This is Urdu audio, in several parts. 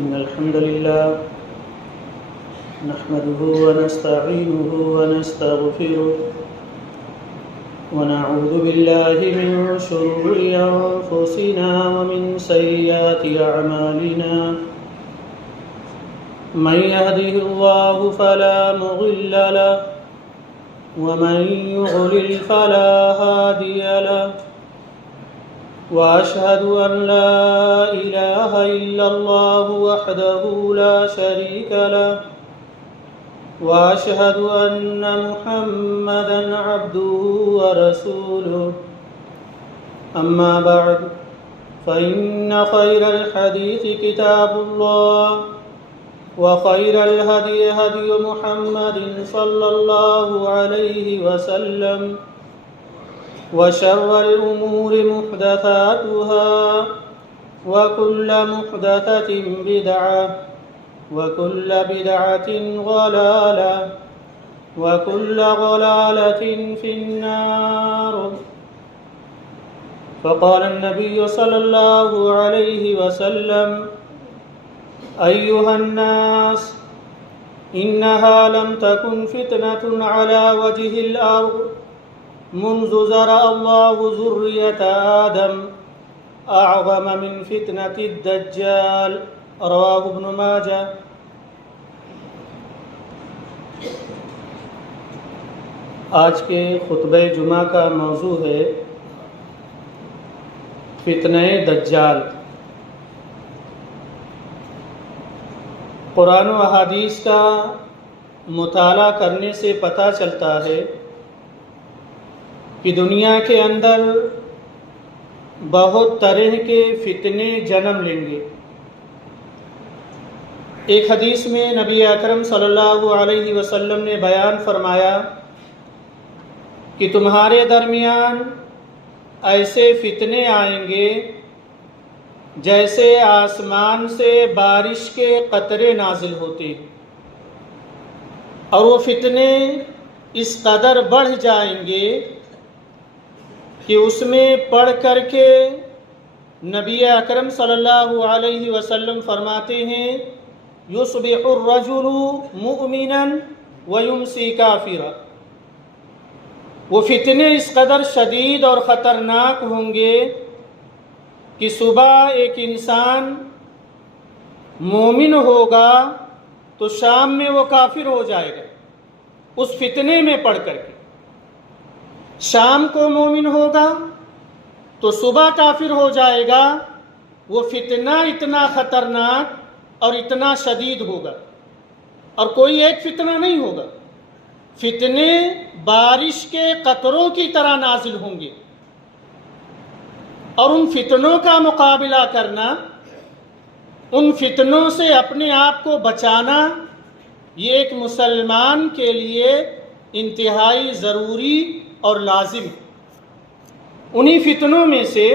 إن الحمد لله نحمده ونستعينه ونستغفره ونعوذ بالله من شرور أنفسنا ومن سيئات أعمالنا من يهده الله فلا مضل له ومن يضلل فلا هادي له وأشهد أن لا إله إلا الله وحده لا شريك له وأشهد أن محمدًا عبده ورسوله أما بعد فإن خير الحديث كتاب الله وخير الهدي هدي محمد صلى الله عليه وسلم وشر الأمور محدثاتها وكل محدثة بدعة وكل بدعة ضلالة وكل ضلالة في النار. فقال النبي صلى الله عليه وسلم أيها الناس إنها لم تكن فتنة على وجه الأرض منذ زرع الله ذرية آدم أعظم من فتنة الدجال. رواه ابن ماجہ. آج کے خطبہ جمعہ کا موضوع ہے فتنہ دجال. قرآن و احادیث کا مطالعہ کرنے سے پتہ چلتا ہے کہ دنیا کے اندر بہت طرح کے فتنے جنم لیں گے. ایک حدیث میں نبی اکرم صلی اللہ علیہ وسلم نے بیان فرمایا کہ تمہارے درمیان ایسے فتنے آئیں گے جیسے آسمان سے بارش کے قطرے نازل ہوتے، اور وہ فتنے اس قدر بڑھ جائیں گے کہ اس میں پڑھ کر کے نبی اکرم صلی اللہ علیہ وسلم فرماتے ہیں یصبح الرجل مؤمنا ویمسی کافرا. وہ فتنے اس قدر شدید اور خطرناک ہوں گے کہ صبح ایک انسان مومن ہوگا تو شام میں وہ کافر ہو جائے گا اس فتنے میں پڑھ کر کے. شام کو مومن ہوگا تو صبح کافر ہو جائے گا. وہ فتنہ اتنا خطرناک اور اتنا شدید ہوگا، اور کوئی ایک فتنہ نہیں ہوگا. فتنے بارش کے قطروں کی طرح نازل ہوں گے، اور ان فتنوں کا مقابلہ کرنا، ان فتنوں سے اپنے آپ کو بچانا، یہ ایک مسلمان کے لیے انتہائی ضروری اور لازم. انہی فتنوں میں سے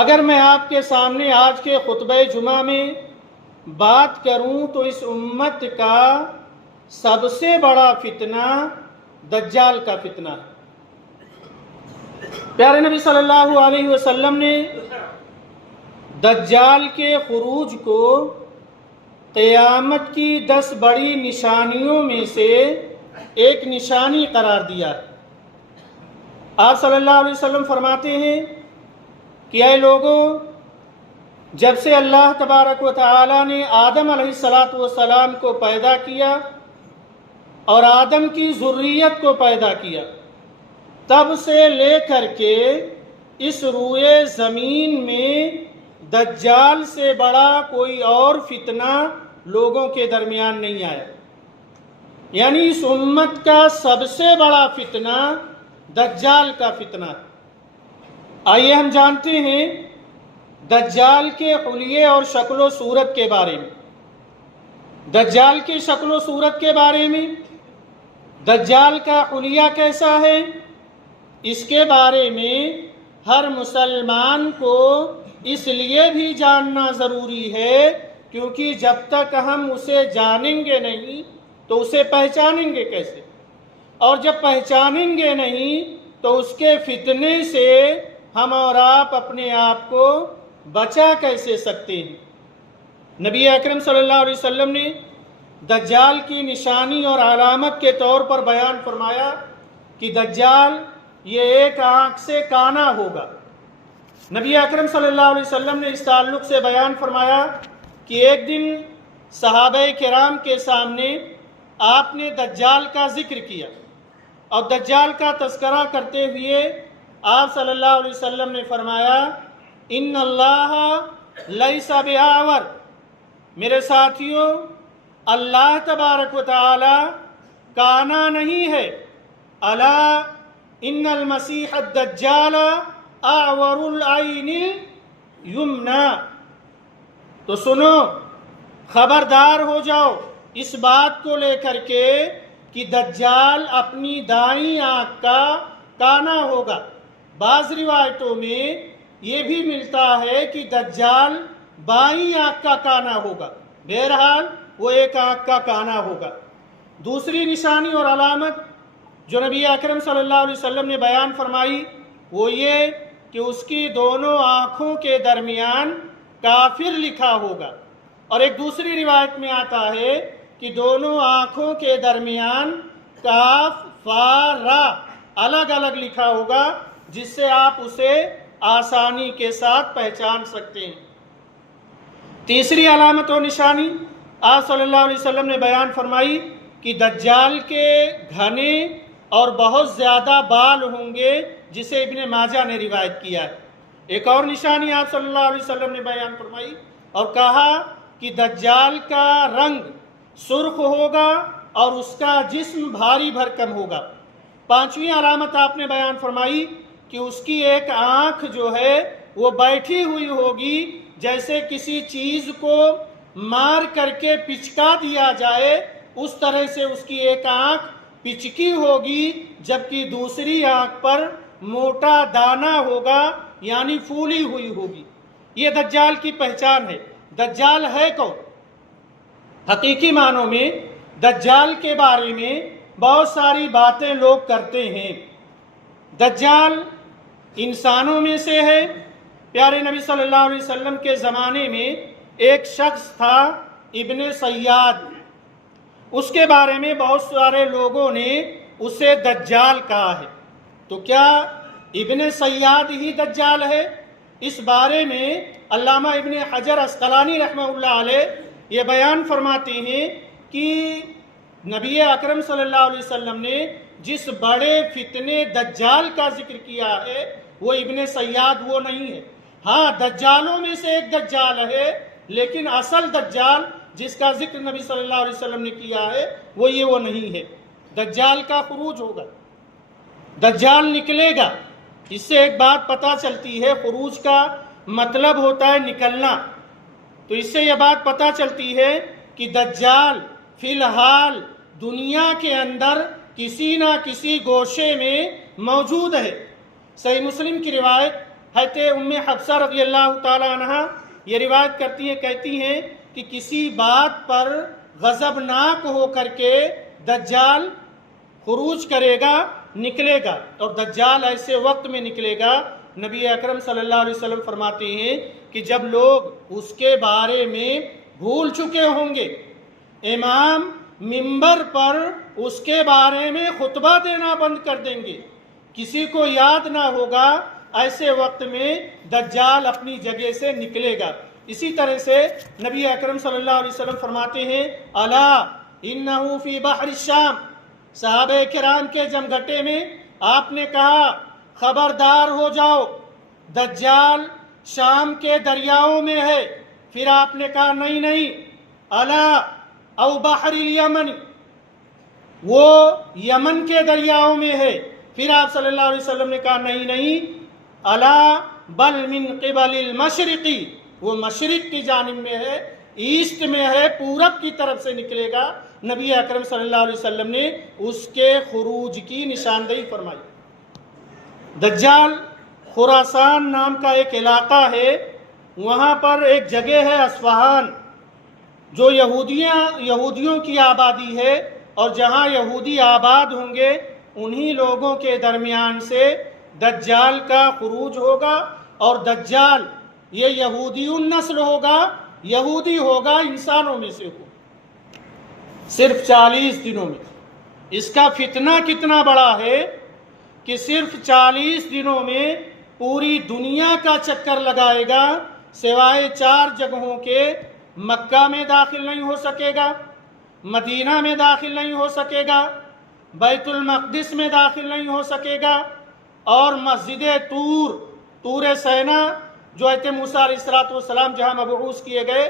اگر میں آپ کے سامنے آج کے خطبہ جمعہ میں بات کروں تو اس امت کا سب سے بڑا فتنہ دجال کا فتنہ ہے. پیارے نبی صلی اللہ علیہ وسلم نے دجال کے خروج کو قیامت کی 10 بڑی نشانیوں میں سے ایک نشانی قرار دیا. آپ صلی اللہ علیہ وسلم فرماتے ہیں کہ اے لوگوں، جب سے اللہ تبارک و تعالی نے آدم علیہ السلام کو پیدا کیا اور آدم کی ذریت کو پیدا کیا، تب سے لے کر کے اس روئے زمین میں دجال سے بڑا کوئی اور فتنہ لوگوں کے درمیان نہیں آیا. یعنی اس امت کا سب سے بڑا فتنہ دجال کا فتنہ. آئیے ہم جانتے ہیں دجال کے حلیے اور شکل و صورت کے بارے میں. دجال کی شکل و صورت کے بارے میں، دجال کا حلیہ کیسا ہے، اس کے بارے میں ہر مسلمان کو اس لیے بھی جاننا ضروری ہے کیونکہ جب تک ہم اسے جانیں گے نہیں تو اسے پہچانیں گے کیسے، اور جب پہچانیں گے نہیں تو اس کے فتنے سے ہم اور آپ اپنے آپ کو بچا کیسے سکتے ہیں؟ نبی اکرم صلی اللہ علیہ وسلم نے دجال کی نشانی اور علامت کے طور پر بیان فرمایا کہ دجال یہ ایک آنکھ سے کانا ہوگا۔ نبی اکرم صلی اللہ علیہ وسلم نے اس تعلق سے بیان فرمایا کہ ایک دن صحابہ کرام کے سامنے آپ نے دجال کا ذکر کیا اور دجال کا تذکرہ کرتے ہوئے آپ صلی اللہ علیہ وسلم نے فرمایا ان اللہ لیس بآور، میرے ساتھیوں اللہ تبارک و تعالی کانا نہیں ہے، الا ان المسیح الدجال اعور العین الیمنی، تو سنو خبردار ہو جاؤ اس بات کو لے کر کے کہ دجال اپنی دائیں آنکھ کا کانا ہوگا۔ بعض روایتوں میں یہ بھی ملتا ہے کہ دجال بائیں آنکھ کا کانا ہوگا، بہرحال وہ ایک آنکھ کا کانا ہوگا۔ دوسری نشانی اور علامت جو نبی اکرم صلی اللہ علیہ وسلم نے بیان فرمائی وہ یہ کہ اس کی دونوں آنکھوں کے درمیان کافر لکھا ہوگا، اور ایک دوسری روایت میں آتا ہے کہ دونوں آنکھوں کے درمیان کاف فا را الگ الگ لکھا ہوگا، جس سے آپ اسے آسانی کے ساتھ پہچان سکتے ہیں۔ تیسری علامت و نشانی آپ صلی اللہ علیہ وسلم نے بیان فرمائی کہ دجال کے گھنے اور بہت زیادہ بال ہوں گے، جسے ابن ماجہ نے روایت کیا ہے۔ ایک اور نشانی آپ صلی اللہ علیہ وسلم نے بیان فرمائی اور کہا کہ دجال کا رنگ سرخ ہوگا اور اس کا جسم بھاری بھرکم ہوگا۔ پانچویں علامت آپ نے بیان فرمائی کہ اس کی ایک آنکھ جو ہے وہ بیٹھی ہوئی ہوگی، جیسے کسی چیز کو مار کر کے پچکا دیا جائے اس طرح سے اس کی ایک آنکھ پچکی ہوگی، جبکہ دوسری آنکھ پر موٹا دانہ ہوگا، یعنی پھولی ہوئی ہوگی۔ یہ دجال کی پہچان ہے۔ دجال ہے کون؟ حقیقی معنوں میں دجال کے بارے میں بہت ساری باتیں لوگ کرتے ہیں۔ دجال انسانوں میں سے ہے۔ پیارے نبی صلی اللہ علیہ وسلم کے زمانے میں ایک شخص تھا ابن سیاد، اس کے بارے میں بہت سارے لوگوں نے اسے دجال کہا ہے۔ تو کیا ابن سیاد ہی دجال ہے؟ اس بارے میں علامہ ابن حجر عسقلانی رحمہ اللہ علیہ یہ بیان فرماتے ہیں کہ نبی اکرم صلی اللہ علیہ وسلم نے جس بڑے فتنے دجال کا ذکر کیا ہے وہ ابن سیاد وہ نہیں ہے۔ ہاں دجالوں میں سے ایک دجال ہے، لیکن اصل دجال جس کا ذکر نبی صلی اللہ علیہ وسلم نے کیا ہے وہ نہیں ہے۔ دجال کا خروج ہوگا، دجال نکلے گا۔ اس سے ایک بات پتہ چلتی ہے، خروج کا مطلب ہوتا ہے نکلنا، تو اس سے یہ بات پتہ چلتی ہے کہ دجال فی الحال دنیا کے اندر کسی نہ کسی گوشے میں موجود ہے۔ صحیح مسلم کی روایت حضرت ام حفصہ رضی اللہ تعالی عنہ یہ روایت کرتی ہیں، کہتی ہیں کہ کسی بات پر غضبناک ہو کر کے دجال خروج کرے گا، نکلے گا، اور دجال ایسے وقت میں نکلے گا نبی اکرم صلی اللہ علیہ وسلم فرماتے ہیں کہ جب لوگ اس کے بارے میں بھول چکے ہوں گے، امام منبر پر اس کے بارے میں خطبہ دینا بند کر دیں گے، کسی کو یاد نہ ہوگا، ایسے وقت میں دجال اپنی جگہ سے نکلے گا۔ اسی طرح سے نبی اکرم صلی اللہ علیہ وسلم فرماتے ہیں الا انہ فی بحر الشام، صحابہ کرام کے جمگھٹے میں آپ نے کہا خبردار ہو جاؤ دجال شام کے دریاؤں میں ہے۔ پھر آپ نے کہا نہیں الا او بحر الیمن، وہ یمن کے دریاؤں میں ہے۔ پھر آپ صلی اللہ علیہ وسلم نے کہا نہیں الا بل من قبل المشرقی، وہ مشرق کی جانب میں ہے، ایسٹ میں ہے، پورب کی طرف سے نکلے گا۔ نبی اکرم صلی اللہ علیہ وسلم نے اس کے خروج کی نشاندہی فرمائی۔ دجال خراسان نام کا ایک علاقہ ہے، وہاں پر ایک جگہ ہے اصفہان، جو یہودیوں کی آبادی ہے، اور جہاں یہودی آباد ہوں گے انہی لوگوں کے درمیان سے دجال کا خروج ہوگا، اور دجال یہ یہودی النسل ہوگا، یہودی ہوگا انسانوں میں سے ہو، صرف 40 دنوں میں۔ اس کا فتنہ کتنا بڑا ہے کہ صرف 40 دنوں میں پوری دنیا کا چکر لگائے گا، سوائے 4 جگہوں کے۔ مکہ میں داخل نہیں ہو سکے گا، مدینہ میں داخل نہیں ہو سکے گا، بیت المقدس میں داخل نہیں ہو سکے گا، اور مسجد طور سینا جو حضرت موسیٰ علیہ السلام جہاں مبعوث کیے گئے،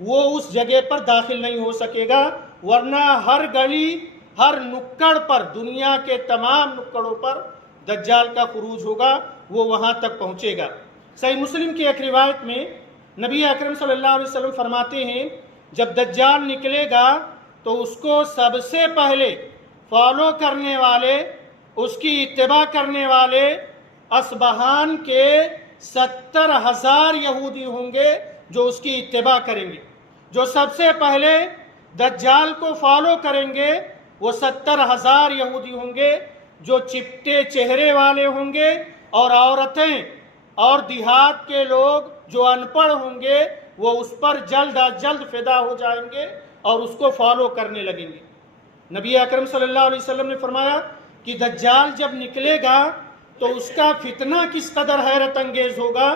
وہ اس جگہ پر داخل نہیں ہو سکے گا، ورنہ ہر گلی ہر نکڑ پر، دنیا کے تمام نکڑوں پر دجال کا خروج ہوگا، وہ وہاں تک پہنچے گا۔ صحیح مسلم کی ایک روایت میں نبی اکرم صلی اللہ علیہ وسلم فرماتے ہیں جب دجال نکلے گا تو اس کو سب سے پہلے فالو کرنے والے، اس کی اتباع کرنے والے اصبہان کے 70,000 یہودی ہوں گے جو اس کی اتباع کریں گے۔ جو سب سے پہلے دجال کو فالو کریں گے وہ 70,000 یہودی ہوں گے جو چپٹے چہرے والے ہوں گے، اور عورتیں اور دیہات کے لوگ جو ان پڑھ ہوں گے وہ اس پر جلد از جلد فدا ہو جائیں گے اور اس کو فالو کرنے لگیں گے۔ نبی اکرم صلی اللہ علیہ وسلم نے فرمایا کہ دجال جب نکلے گا تو اس کا فتنہ کس قدر حیرت انگیز ہوگا،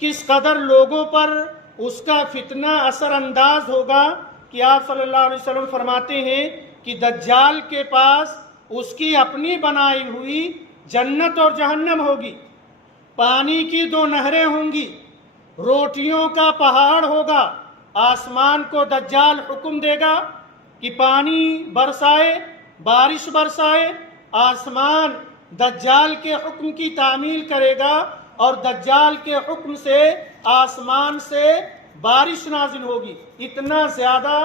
کس قدر لوگوں پر اس کا فتنہ اثر انداز ہوگا کہ آپ صلی اللہ علیہ وسلم فرماتے ہیں کہ دجال کے پاس اس کی اپنی بنائی ہوئی جنت اور جہنم ہوگی، پانی کی 2 نہریں ہوں گی، روٹیوں کا پہاڑ ہوگا۔ آسمان کو دجال حکم دے گا کہ پانی برسائے، بارش برسائے، آسمان دجال کے حکم کی تعمیل کرے گا اور دجال کے حکم سے آسمان سے بارش نازل ہوگی۔ اتنا زیادہ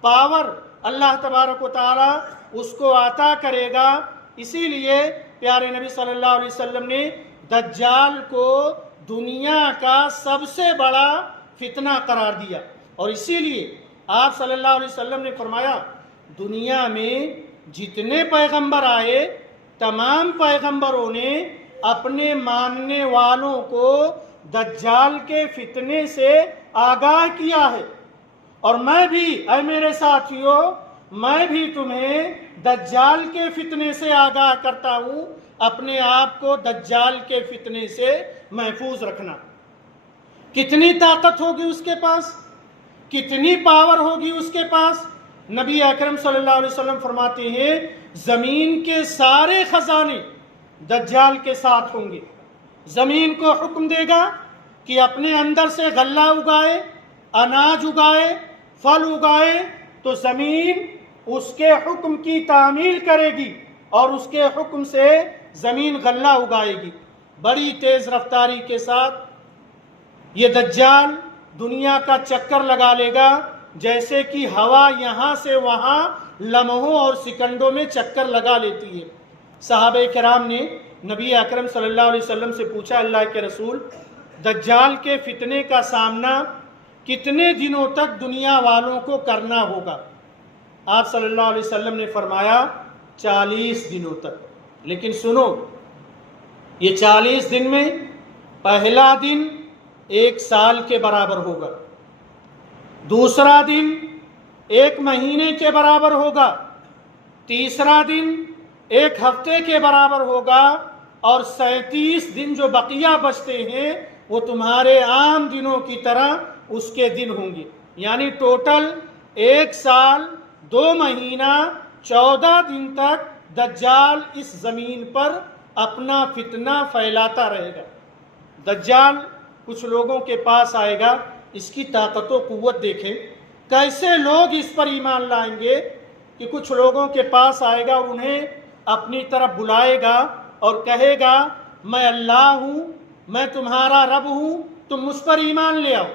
پاور اللہ تبارک و تعالی اس کو عطا کرے گا۔ اسی لیے پیارے نبی صلی اللہ علیہ وسلم نے دجال کو دنیا کا سب سے بڑا فتنہ قرار دیا، اور اسی لیے آپ صلی اللہ علیہ وسلم نے فرمایا دنیا میں جتنے پیغمبر آئے تمام پیغمبروں نے اپنے ماننے والوں کو دجال کے فتنے سے آگاہ کیا ہے، اور میں بھی، اے میرے ساتھیوں، میں بھی تمہیں دجال کے فتنے سے آگاہ کرتا ہوں، اپنے آپ کو دجال کے فتنے سے محفوظ رکھنا۔ کتنی طاقت ہوگی اس کے پاس، کتنی پاور ہوگی اس کے پاس۔ نبی اکرم صلی اللہ علیہ وسلم فرماتے ہیں زمین کے سارے خزانے دجال کے ساتھ ہوں گے۔ زمین کو حکم دے گا کہ اپنے اندر سے غلہ اگائے، اناج اگائے، پھل اگائے، تو زمین اس کے حکم کی تعمیل کرے گی اور اس کے حکم سے زمین غلہ اگائے گی۔ بڑی تیز رفتاری کے ساتھ یہ دجال دنیا کا چکر لگا لے گا، جیسے کہ ہوا یہاں سے وہاں لمحوں اور سیکنڈوں میں چکر لگا لیتی ہے۔ صحابہ کرام نے نبی اکرم صلی اللہ علیہ وسلم سے پوچھا اللہ کے رسول، دجال کے فتنے کا سامنا کتنے دنوں تک دنیا والوں کو کرنا ہوگا؟ آپ صلی اللہ علیہ وسلم نے فرمایا 40 دنوں تک۔ لیکن سنو، یہ 40 دن میں پہلا دن 1 سال کے برابر ہوگا، دوسرا دن 1 مہینے کے برابر ہوگا، تیسرا دن 1 ہفتے کے برابر ہوگا، اور 37 دن جو بقیہ بچتے ہیں وہ تمہارے عام دنوں کی طرح اس کے دن ہوں گے۔ یعنی ٹوٹل 1 سال 2 مہینہ 14 دن تک دجال اس زمین پر اپنا فتنہ پھیلاتا رہے گا۔ دجال کچھ لوگوں کے پاس آئے گا، اس کی طاقت و قوت دیکھیں کیسے لوگ اس پر ایمان لائیں گے کہ کچھ لوگوں کے پاس آئے گا اور انہیں اپنی طرف بلائے گا اور کہے گا میں اللہ ہوں، میں تمہارا رب ہوں، تم مجھ پر ایمان لے آؤ۔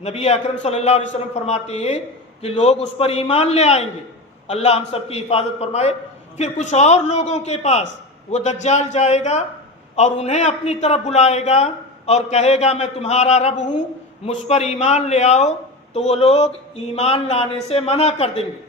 نبی اکرم صلی اللہ علیہ وسلم فرماتے ہیں کہ لوگ اس پر ایمان لے آئیں گے، اللہ ہم سب کی حفاظت فرمائے۔ پھر کچھ اور لوگوں کے پاس وہ دجال جائے گا اور انہیں اپنی طرف بلائے گا اور کہے گا میں تمہارا رب ہوں، مجھ پر ایمان لے آؤ، تو وہ لوگ ایمان لانے سے منع کر دیں گے،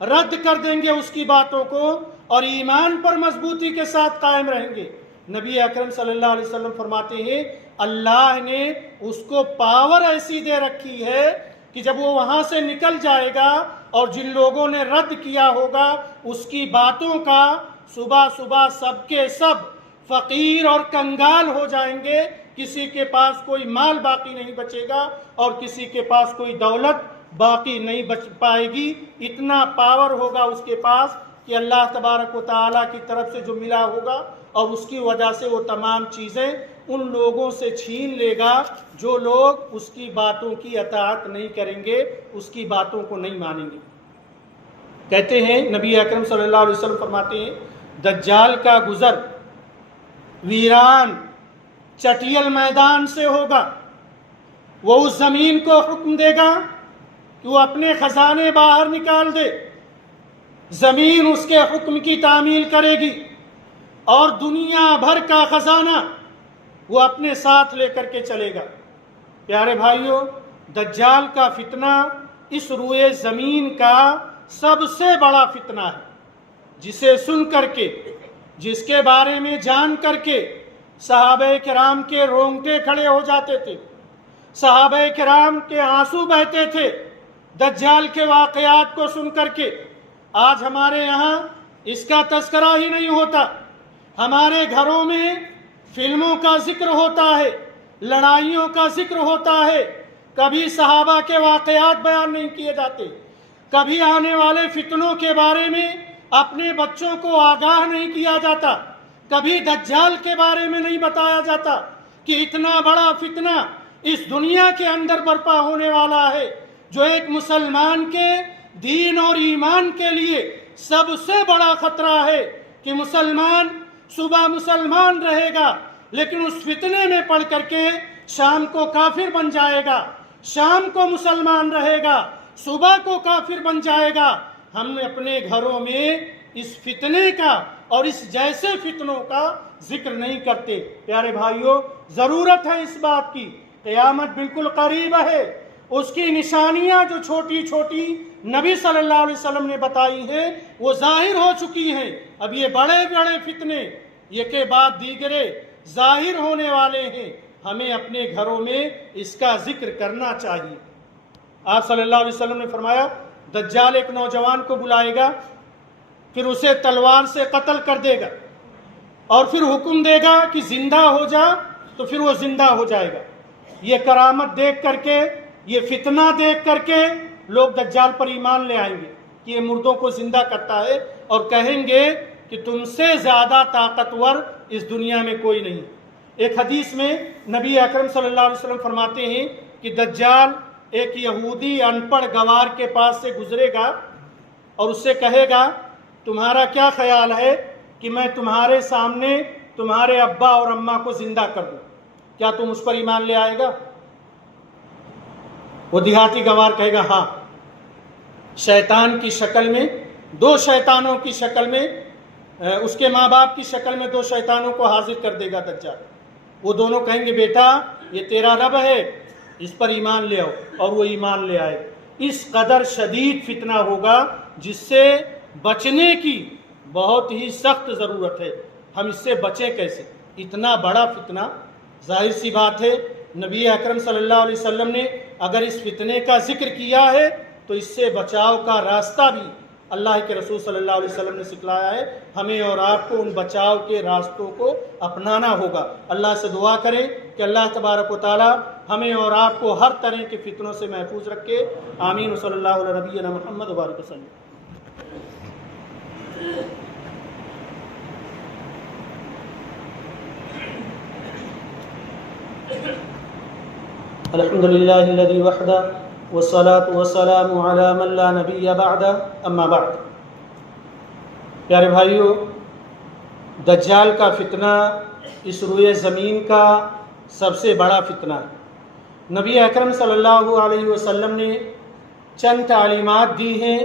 رد کر دیں گے اس کی باتوں کو، اور ایمان پر مضبوطی کے ساتھ قائم رہیں گے۔ نبی اکرم صلی اللہ علیہ وسلم فرماتے ہیں اللہ نے اس کو پاور ایسی دے رکھی ہے کہ جب وہ وہاں سے نکل جائے گا اور جن لوگوں نے رد کیا ہوگا اس کی باتوں کا، صبح صبح سب کے سب فقیر اور کنگال ہو جائیں گے، کسی کے پاس کوئی مال باقی نہیں بچے گا اور کسی کے پاس کوئی دولت باقی نہیں بچ پائے گی۔ اتنا پاور ہوگا اس کے پاس کہ اللہ تبارک و تعالیٰ کی طرف سے جو ملا ہوگا اور اس کی وجہ سے وہ تمام چیزیں ان لوگوں سے چھین لے گا جو لوگ اس کی باتوں کی اطاعت نہیں کریں گے، اس کی باتوں کو نہیں مانیں گے۔ کہتے ہیں نبی اکرم صلی اللہ علیہ وسلم فرماتے ہیں دجال کا گزر ویران چٹیل میدان سے ہوگا، وہ اس زمین کو حکم دے گا کہ وہ اپنے خزانے باہر نکال دے، زمین اس کے حکم کی تعمیل کرے گی اور دنیا بھر کا خزانہ وہ اپنے ساتھ لے کر کے چلے گا۔ پیارے بھائیوں، دجال کا فتنہ اس روئے زمین کا سب سے بڑا فتنہ ہے، جسے سن کر کے، جس کے بارے میں جان کر کے صحابہ کرام کے رونگٹے کھڑے ہو جاتے تھے، صحابہ کرام کے آنسو بہتے تھے دجال کے واقعات کو سن کر کے۔ آج ہمارے یہاں اس کا تذکرہ ہی نہیں ہوتا، ہمارے گھروں میں فلموں کا ذکر ہوتا ہے، لڑائیوں کا ذکر ہوتا ہے، کبھی صحابہ کے واقعات بیان نہیں کیے جاتے، کبھی آنے والے فتنوں کے بارے میں اپنے بچوں کو آگاہ نہیں کیا جاتا، کبھی دجال کے بارے میں نہیں بتایا جاتا کہ اتنا بڑا فتنہ اس دنیا کے اندر برپا ہونے والا ہے جو ایک مسلمان کے دین اور ایمان کے لیے سب سے بڑا خطرہ ہے، کہ مسلمان صبح مسلمان رہے گا لیکن اس فتنے میں پڑ کر کے شام کو کافر بن جائے گا، شام کو مسلمان رہے گا صبح کو کافر بن جائے گا۔ ہم اپنے گھروں میں اس فتنے کا اور اس جیسے فتنوں کا ذکر نہیں کرتے۔ پیارے بھائیوں، ضرورت ہے اس بات کی، قیامت بالکل قریب ہے، اس کی نشانیاں جو چھوٹی چھوٹی نبی صلی اللہ علیہ وسلم نے بتائی ہیں وہ ظاہر ہو چکی ہیں۔ اب یہ بڑے بڑے فتنے یہ کے بعد دیگرے ظاہر ہونے والے ہیں، ہمیں اپنے گھروں میں اس کا ذکر کرنا چاہیے۔ آپ صلی اللہ علیہ وسلم نے فرمایا دجال ایک نوجوان کو بلائے گا، پھر اسے تلوار سے قتل کر دے گا اور پھر حکم دے گا کہ زندہ ہو جا، تو پھر وہ زندہ ہو جائے گا۔ یہ کرامت دیکھ کر کے، یہ فتنہ دیکھ کر کے لوگ دجال پر ایمان لے آئیں گے کہ یہ مردوں کو زندہ کرتا ہے، اور کہیں گے کہ تم سے زیادہ طاقتور اس دنیا میں کوئی نہیں۔ ایک حدیث میں نبی اکرم صلی اللہ علیہ وسلم فرماتے ہیں کہ دجال ایک یہودی ان پڑھ گوار کے پاس سے گزرے گا اور اس سے کہے گا تمہارا کیا خیال ہے کہ میں تمہارے سامنے تمہارے ابا اور اماں کو زندہ کر دوں، کیا تم اس پر ایمان لے آئے گا؟ وہ دیہاتی گوار کہے گا ہاں۔ شیطان کی شکل میں، دو شیطانوں کی شکل میں، اس کے ماں باپ کی شکل میں دو شیطانوں کو حاضر کر دے گا دجال۔ وہ دونوں کہیں گے بیٹا یہ تیرا رب ہے، اس پر ایمان لے آؤ، اور وہ ایمان لے آئے۔ اس قدر شدید فتنہ ہوگا جس سے بچنے کی بہت ہی سخت ضرورت ہے۔ ہم اس سے بچیں کیسے؟ اتنا بڑا فتنہ، ظاہر سی بات ہے نبی اکرم صلی اللہ علیہ وسلم نے اگر اس فتنے کا ذکر کیا ہے تو اس سے بچاؤ کا راستہ بھی اللہ کے رسول صلی اللہ علیہ وسلم نے سکھلایا ہے۔ ہمیں اور آپ کو ان بچاؤ کے راستوں کو اپنانا ہوگا۔ اللہ سے دعا کریں کہ اللہ تبارک و تعالی ہمیں اور آپ کو ہر طرح کے فتنوں سے محفوظ رکھے۔ آمین صلی اللہ علیہ نبینا محمد وبارک وسلم۔ الحمد للہ الذی وحدہ والصلاة والسلام علی من لا نبی بعدہ، اما بعد۔ پیارے بھائیوں، دجال کا فتنہ اس روئے زمین کا سب سے بڑا فتنہ ہے۔ نبی اکرم صلی اللہ علیہ وسلم نے چند تعلیمات دی ہیں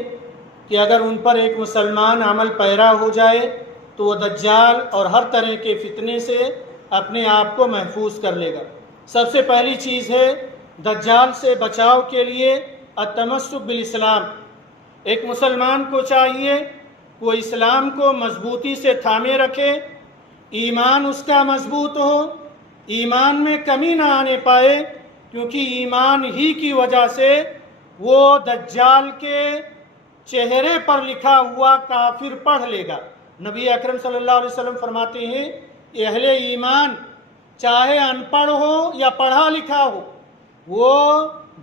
کہ اگر ان پر ایک مسلمان عمل پیرا ہو جائے تو وہ دجال اور ہر طرح کے فتنے سے اپنے آپ کو محفوظ کر لے گا۔ سب سے پہلی چیز ہے دجال سے بچاؤ کے لیے التمسک بالاسلام۔ ایک مسلمان کو چاہیے وہ اسلام کو مضبوطی سے تھامے رکھے، ایمان اس کا مضبوط ہو، ایمان میں کمی نہ آنے پائے، کیونکہ ایمان ہی کی وجہ سے وہ دجال کے چہرے پر لکھا ہوا کافر پڑھ لے گا۔ نبی اکرم صلی اللہ علیہ وسلم فرماتے ہیں اہل ایمان چاہے ان پڑھ ہو یا پڑھا لکھا ہو، وہ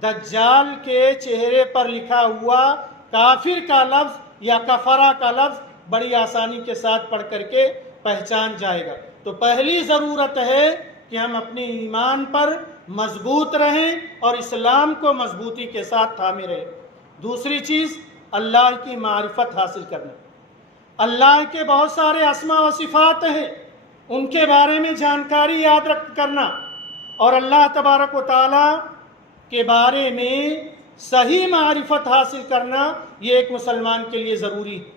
دجال کے چہرے پر لکھا ہوا کافر کا لفظ یا کفرہ کا لفظ بڑی آسانی کے ساتھ پڑھ کر کے پہچان جائے گا۔ تو پہلی ضرورت ہے کہ ہم اپنے ایمان پر مضبوط رہیں اور اسلام کو مضبوطی کے ساتھ تھامے رہیں۔ دوسری چیز اللہ کی معرفت حاصل کرنا۔ اللہ کے بہت سارے اسماء و صفات ہیں، ان کے بارے میں جانکاری یاد رکھ کرنا اور اللہ تبارک و تعالی کے بارے میں صحیح معرفت حاصل کرنا یہ ایک مسلمان کے لیے ضروری ہے۔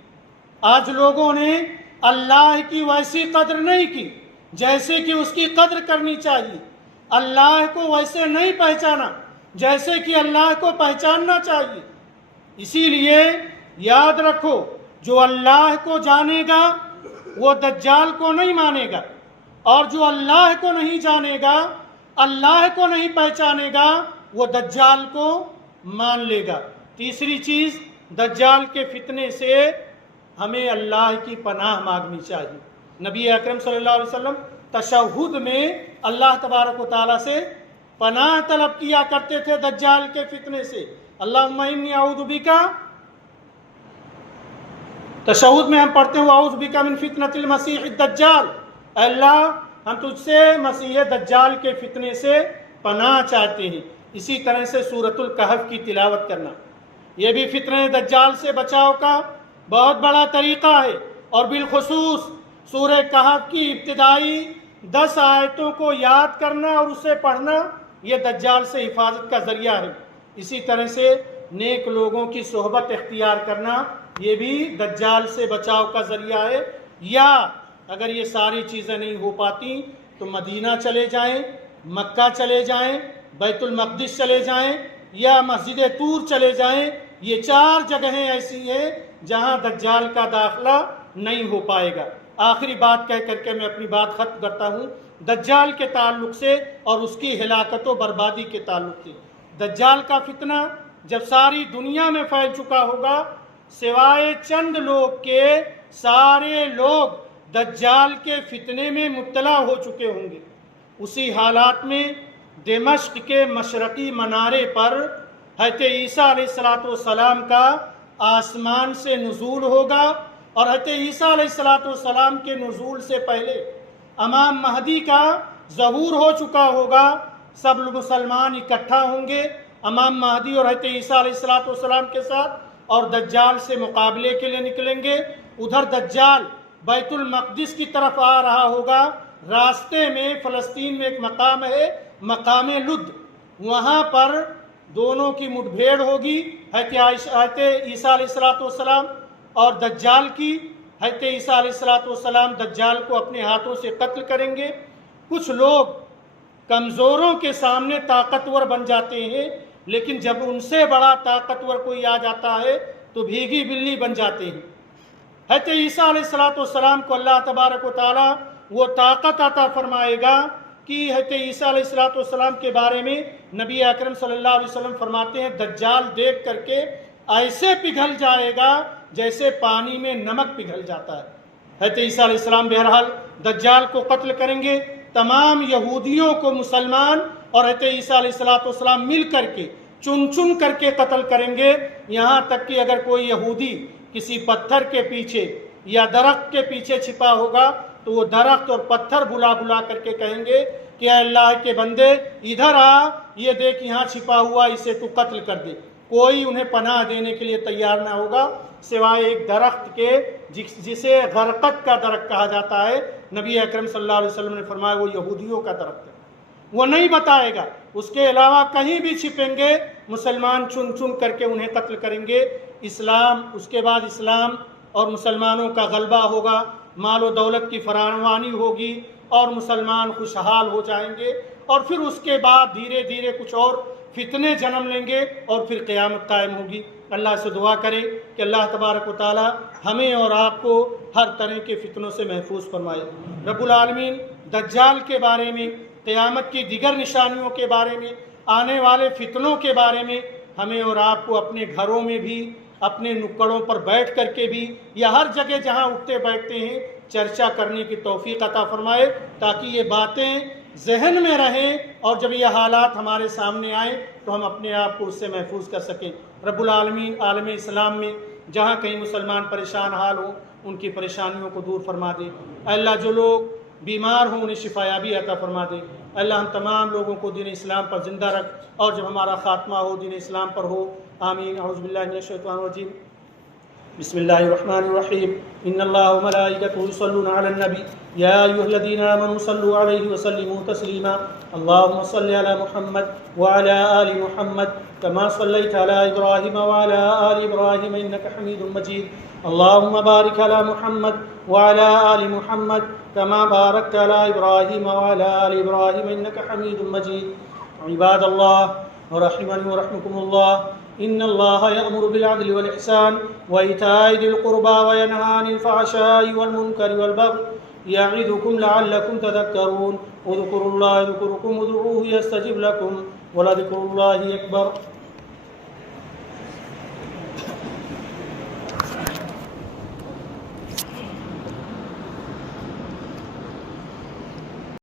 آج لوگوں نے اللہ کی ویسی قدر نہیں کی جیسے کہ اس کی قدر کرنی چاہیے، اللہ کو ویسے نہیں پہچانا جیسے کہ اللہ کو پہچاننا چاہیے۔ اسی لیے یاد رکھو جو اللہ کو جانے گا وہ دجال کو نہیں مانے گا، اور جو اللہ کو نہیں جانے گا، اللہ کو نہیں پہچانے گا، وہ دجال کو مان لے گا۔ تیسری چیز دجال کے فتنے سے ہمیں اللہ کی پناہ مانگنی چاہیے۔ نبی اکرم صلی اللہ علیہ وسلم تشہد میں اللہ تبارک و تعالیٰ سے پناہ طلب کیا کرتے تھے دجال کے فتنے سے۔ اللہم انی اعوذ بکا، تشہد میں ہم پڑھتے ہیں اعوذ بکا من فتنۃ المسیح الدجال، اے اللہ ہم تجھ سے مسیح دجال کے فتنے سے پناہ چاہتے ہیں۔ اسی طرح سے سورۃ الکہف کی تلاوت کرنا، یہ بھی فتنہ دجال سے بچاؤ کا بہت بڑا طریقہ ہے، اور بالخصوص سورہ کہف کی ابتدائی 10 آیتوں کو یاد کرنا اور اسے پڑھنا یہ دجال سے حفاظت کا ذریعہ ہے۔ اسی طرح سے نیک لوگوں کی صحبت اختیار کرنا یہ بھی دجال سے بچاؤ کا ذریعہ ہے۔ یا اگر یہ ساری چیزیں نہیں ہو پاتی تو مدینہ چلے جائیں، مکہ چلے جائیں، بیت المقدس چلے جائیں یا مسجد طور چلے جائیں۔ یہ 4 جگہیں ایسی ہیں جہاں دجال کا داخلہ نہیں ہو پائے گا۔ آخری بات کہہ کر کے میں اپنی بات ختم کرتا ہوں دجال کے تعلق سے اور اس کی ہلاکت و بربادی کے تعلق سے۔ دجال کا فتنہ جب ساری دنیا میں پھیل چکا ہوگا، سوائے چند لوگ کے سارے لوگ دجال کے فتنے میں مبتلا ہو چکے ہوں گے۔ اسی حالات میں دمشق کے مشرقی منارے پر حضرت عیسیٰ علیہ السلام کا آسمان سے نزول ہوگا، اور حضرت عیسیٰ علیہ السلام کے نزول سے پہلے امام مہدی کا ظہور ہو چکا ہوگا۔ سب مسلمان اکٹھا ہوں گے امام مہدی اور حضرت عیسیٰ علیہ السلام کے ساتھ، اور دجال سے مقابلے کے لیے نکلیں گے۔ ادھر دجال بیت المقدس کی طرف آ رہا ہوگا، راستے میں فلسطین میں ایک مقام ہے مقام لد، وہاں پر دونوں کی مٹ بھیڑ ہوگی، حضرت عیسیٰ علیہ السلام اور دجال کی۔ حضرت عیسیٰ علیہ السلام دجال کو اپنے ہاتھوں سے قتل کریں گے۔ کچھ لوگ کمزوروں کے سامنے طاقتور بن جاتے ہیں، لیکن جب ان سے بڑا طاقتور کوئی آ جاتا ہے تو بھیگی بلی بن جاتے ہیں۔ حضرت عیسیٰ علیہ السلام کو اللہ تبارک و تعالیٰ وہ طاقت عطا فرمائے گا کہ حضرت عیسیٰ علیہ السلام کے بارے میں نبی اکرم صلی اللہ علیہ وسلم فرماتے ہیں دجال دیکھ کر کے ایسے پگھل جائے گا جیسے پانی میں نمک پگھل جاتا ہے۔ حضرت عیسیٰ علیہ السلام بہرحال دجال کو قتل کریں گے۔ تمام یہودیوں کو مسلمان اور حضرت عیسیٰ علیہ السلام مل کر کے چن چن کر کے قتل کریں گے، یہاں تک کہ اگر کوئی یہودی کسی پتھر کے پیچھے یا درخت کے پیچھے چھپا ہوگا تو وہ درخت اور پتھر بلا بلا کر کے کہیں گے کہ اے اللہ کے بندے ادھر آ، یہ دیکھ یہاں چھپا ہوا، اسے تو قتل کر دے۔ کوئی انہیں پناہ دینے کے لیے تیار نہ ہوگا سوائے ایک درخت کے جسے غرقد کا درخت کہا جاتا ہے۔ نبی اکرم صلی اللہ علیہ وسلم نے فرمایا وہ یہودیوں کا درخت ہے، وہ نہیں بتائے گا، اس کے علاوہ کہیں بھی چھپیں گے مسلمان چن چن کر کے انہیں قتل کریں گے۔ اسلام، اس کے بعد اسلام اور مسلمانوں کا غلبہ ہوگا، مال و دولت کی فراوانی ہوگی اور مسلمان خوشحال ہو جائیں گے، اور پھر اس کے بعد دھیرے دھیرے کچھ اور فتنے جنم لیں گے اور پھر قیامت قائم ہوگی۔ اللہ سے دعا کرے کہ اللہ تبارک و تعالی ہمیں اور آپ کو ہر طرح کے فتنوں سے محفوظ فرمائے۔ رب العالمین دجال کے بارے میں، قیامت کی دیگر نشانیوں کے بارے میں، آنے والے فتنوں کے بارے میں ہمیں اور آپ کو اپنے گھروں میں بھی، اپنے نکڑوں پر بیٹھ کر کے بھی، یا ہر جگہ جہاں اٹھتے بیٹھتے ہیں چرچا کرنے کی توفیق عطا فرمائے، تاکہ یہ باتیں ذہن میں رہیں اور جب یہ حالات ہمارے سامنے آئیں تو ہم اپنے آپ کو اس سے محفوظ کر سکیں۔ رب العالمین عالم اسلام میں جہاں کہیں مسلمان پریشان حال ہوں ان کی پریشانیوں کو دور فرما دے۔ اے اللہ جو لوگ بیمار ہوں انہیں شفایابی عطا فرما دے۔ اے اللہ ہم تمام لوگوں کو دین اسلام پر زندہ رکھ، اور جب ہمارا خاتمہ ہو دین اسلام پر ہو۔ آمین۔ اعوذ باللہ من الشیطان الرجیم۔ بسم اللہ الرحمن الرحیم۔ ان اللہ وملائکتہ یصلون علی النبی یا ایھا الذین آمنوا صلوا علیہ وسلموا تسلیما۔ اللهم صل علی محمد وعلى آل محمد كما صليت على إبراهيم وعلى آل إبراهيم إنك حميد مجيد۔ اللهم بارك على محمد وعلى آل محمد كما باركت على إبراهيم وعلى آل إبراهيم إنك حميد مجيد۔ عباد الله رحمني ورحمكم الله، إن الله يأمر بالعدل والإحسان وإيتاء ذي القربى وينهى عن الفحشاء والمنكر والبغي يعظكم لعلكم تذكرون۔ اذكروا الله يذكركم، ادعوه يستجب لكم، ولذكر الله أكبر۔